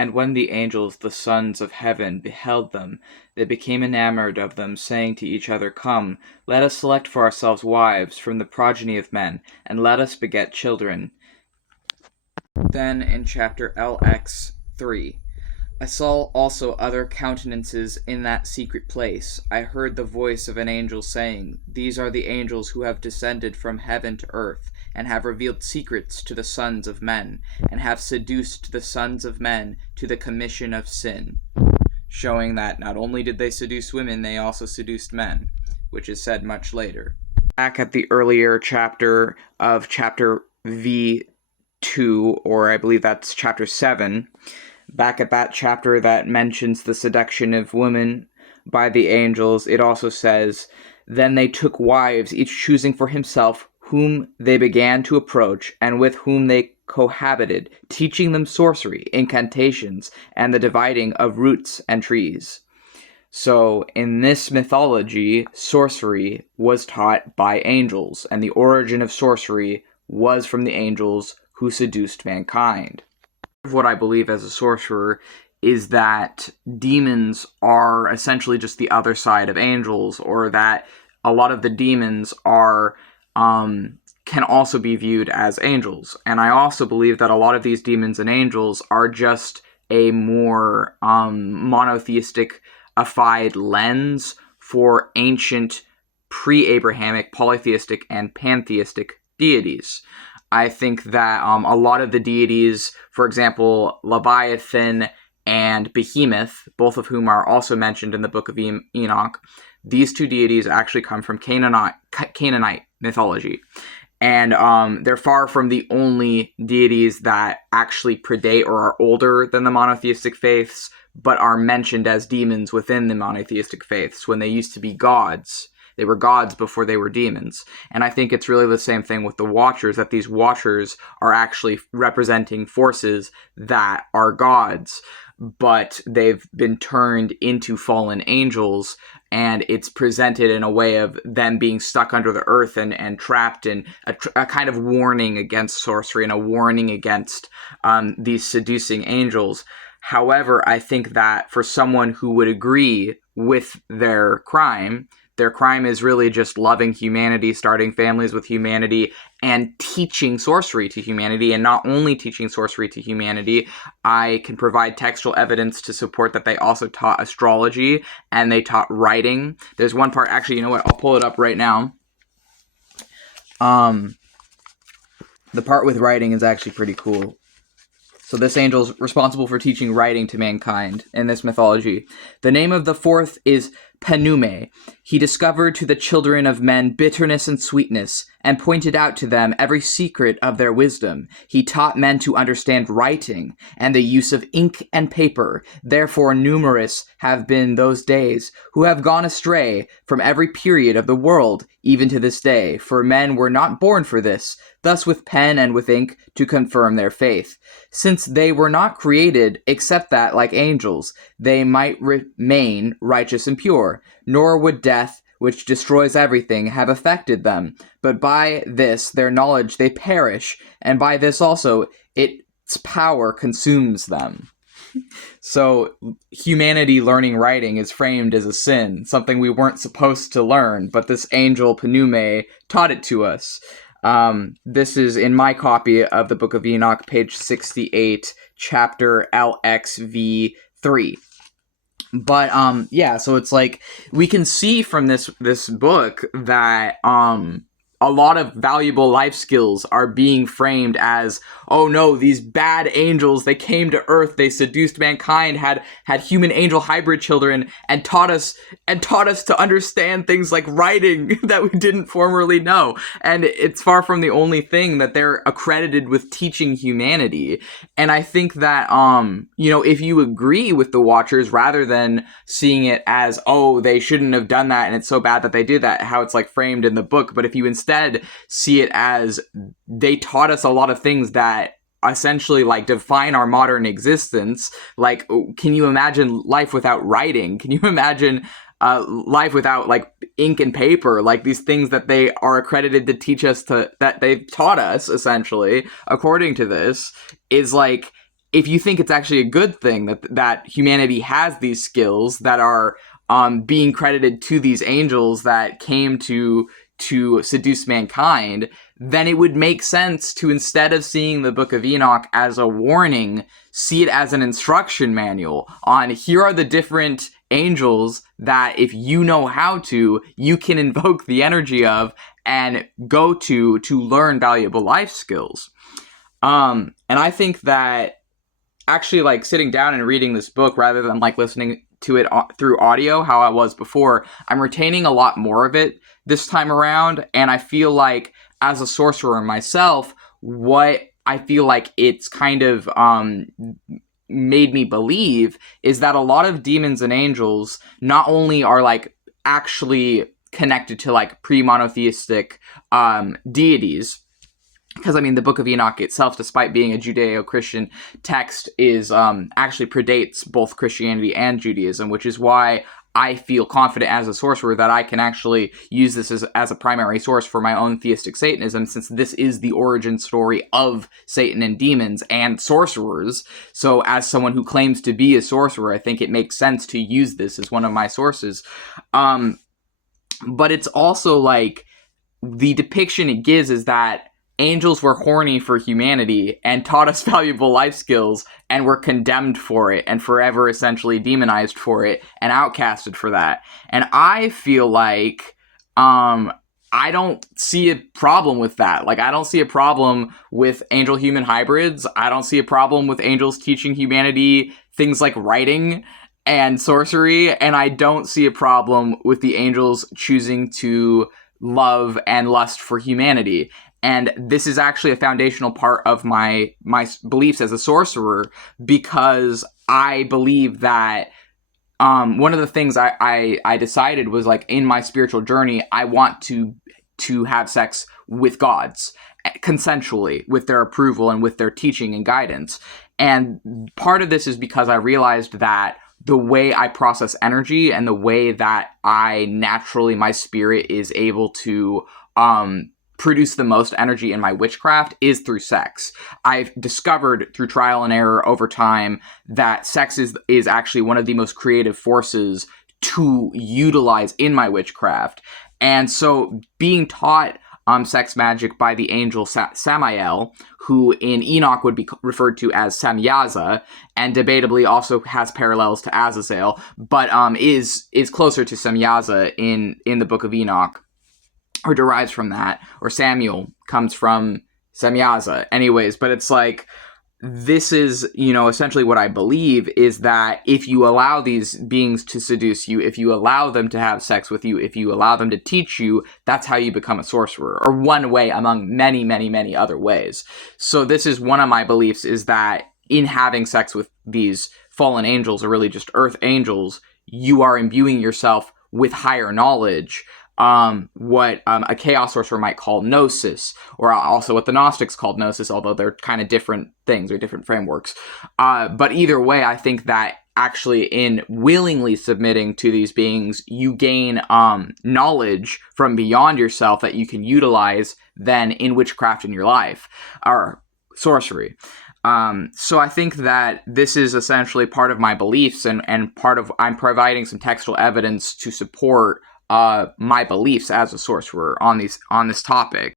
And when the angels, the sons of heaven, beheld them, they became enamored of them, saying to each other, Come, let us select for ourselves wives from the progeny of men, and let us beget children. Then in chapter LX 3, I saw also other countenances in that secret place. I heard the voice of an angel saying, These are the angels who have descended from heaven to earth, and have revealed secrets to the sons of men, and have seduced the sons of men to the commission of sin. Showing that not only did they seduce women, they also seduced men, which is said much later. Back at the earlier chapter of chapter V2, or I believe that's chapter 7, back at that chapter that mentions the seduction of women by the angels, it also says, Then they took wives, each choosing for himself whom they began to approach, and with whom they cohabited, teaching them sorcery, incantations, and the dividing of roots and trees. So, in this mythology, sorcery was taught by angels, and the origin of sorcery was from the angels who seduced mankind. What I believe as a sorcerer is that demons are essentially just the other side of angels, or that a lot of the demons are can also be viewed as angels. And I also believe that a lot of these demons and angels are just a more monotheistic-ified lens for ancient pre-Abrahamic polytheistic and pantheistic deities. I think that a lot of the deities, for example, Leviathan and Behemoth, both of whom are also mentioned in the book of Enoch, these two deities actually come from Canaanite mythology. And they're far from the only deities that actually predate or are older than the monotheistic faiths, but are mentioned as demons within the monotheistic faiths when they used to be gods. They were gods before they were demons. And I think it's really the same thing with the Watchers, that these Watchers are actually representing forces that are gods, but they've been turned into fallen angels, and it's presented in a way of them being stuck under the earth and trapped, in a kind of warning against sorcery and a warning against these seducing angels. However, I think that for someone who would agree with their crime is really just loving humanity, starting families with humanity, and teaching sorcery to humanity. And not only teaching sorcery to humanity, I can provide textual evidence to support that they also taught astrology and they taught writing. There's one part, actually, you know what? I'll pull it up right now. The part with writing is actually pretty cool. So this angel's responsible for teaching writing to mankind in this mythology. The name of the fourth is Penume. He discovered to the children of men bitterness and sweetness, and pointed out to them every secret of their wisdom. He taught men to understand writing, and the use of ink and paper. Therefore numerous have been those days who have gone astray from every period of the world, even to this day. For men were not born for this, thus with pen and with ink to confirm their faith, since they were not created except that, like angels, they might remain righteous and pure, nor would death, which destroys everything, have affected them. But by this their knowledge they perish, and by this also its power consumes them. So humanity learning writing is framed as a sin, something we weren't supposed to learn, but this angel Penume taught it to us. This is in my copy of the Book of Enoch, page 68, chapter LXV3. But yeah, so it's like we can see from this book that a lot of valuable life skills are being framed as, oh no, these bad angels, they came to earth, they seduced mankind, had human angel hybrid children, and taught us to understand things like writing that we didn't formerly know. And it's far from the only thing that they're accredited with teaching humanity. And I think that if you agree with the Watchers, rather than seeing it as, oh, they shouldn't have done that and it's so bad that they did that, how it's like framed in the book, but if you instead see it as they taught us a lot of things that essentially like define our modern existence. Like, can you imagine life without writing? Can you imagine life without like ink and paper? Like these things that they are accredited to teach us, that they've taught us essentially, according to this, is like if you think it's actually a good thing that humanity has these skills that are being credited to these angels that came to seduce mankind, then it would make sense to, instead of seeing the Book of Enoch as a warning, see it as an instruction manual on, here are the different angels that, if you know how to, you can invoke the energy of and go to learn valuable life skills. And I think that actually, like, sitting down and reading this book rather than like listening to it through audio, how I was before, I'm retaining a lot more of it this time around. And I feel like, as a sorcerer myself, what I feel like it's kind of made me believe is that a lot of demons and angels not only are like actually connected to like pre-monotheistic deities, because, I mean, the Book of Enoch itself, despite being a Judeo-Christian text, is actually predates both Christianity and Judaism, which is why I feel confident as a sorcerer that I can actually use this as a primary source for my own theistic Satanism, since this is the origin story of Satan and demons and sorcerers. So as someone who claims to be a sorcerer, I think it makes sense to use this as one of my sources. But it's also like, the depiction it gives is that angels were horny for humanity and taught us valuable life skills and were condemned for it and forever essentially demonized for it and outcasted for that. And I feel like I don't see a problem with that. Like, I don't see a problem with angel-human hybrids. I don't see a problem with angels teaching humanity things like writing and sorcery. And I don't see a problem with the angels choosing to love and lust for humanity. And this is actually a foundational part of my beliefs as a sorcerer, because I believe that one of the things I decided was, like, in my spiritual journey, I want to have sex with gods consensually, with their approval and with their teaching and guidance. And part of this is because I realized that the way I process energy and the way that I naturally, my spirit is able to produce the most energy in my witchcraft is through sex. I've discovered through trial and error over time that sex is actually one of the most creative forces to utilize in my witchcraft. And so being taught sex magic by the angel Samael, who in Enoch would be referred to as Samyaza, and debatably also has parallels to Azazel, but is closer to Samyaza in the Book of Enoch, or derives from that, or Samuel comes from Samyaza. Anyways, but it's like, this is, essentially what I believe is that if you allow these beings to seduce you, if you allow them to have sex with you, if you allow them to teach you, that's how you become a sorcerer, or one way among many, many, many other ways. So this is one of my beliefs, is that in having sex with these fallen angels, or really just earth angels, you are imbuing yourself with higher knowledge, what a chaos sorcerer might call gnosis, or also what the Gnostics called gnosis, although they're kind of different things or different frameworks. But either way, I think that actually in willingly submitting to these beings, you gain knowledge from beyond yourself that you can utilize then in witchcraft in your life, or sorcery. So I think that this is essentially part of my beliefs, and part of, I'm providing some textual evidence to support my beliefs as a sorcerer on this topic.